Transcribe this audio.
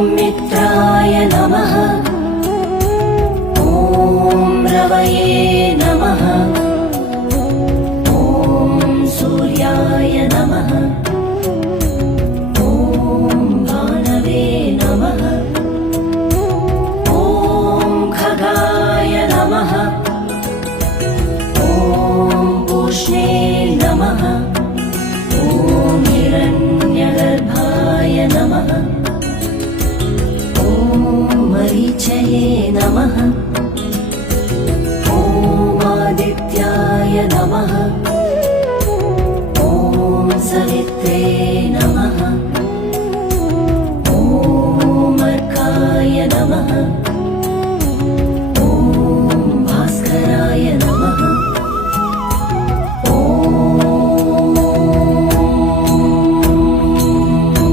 मित्राय नमः। ॐ रवये नमः। ॐ सूर्याय नमः। ॐ भानवे नमः। ॐ खगाय नमः। ॐ पूष्णे नमः। ॐ हिरण्यगर्भाय नमः। ॐ मरीचये नमः। ॐ आदित्याय नमः। ॐ सवित्रे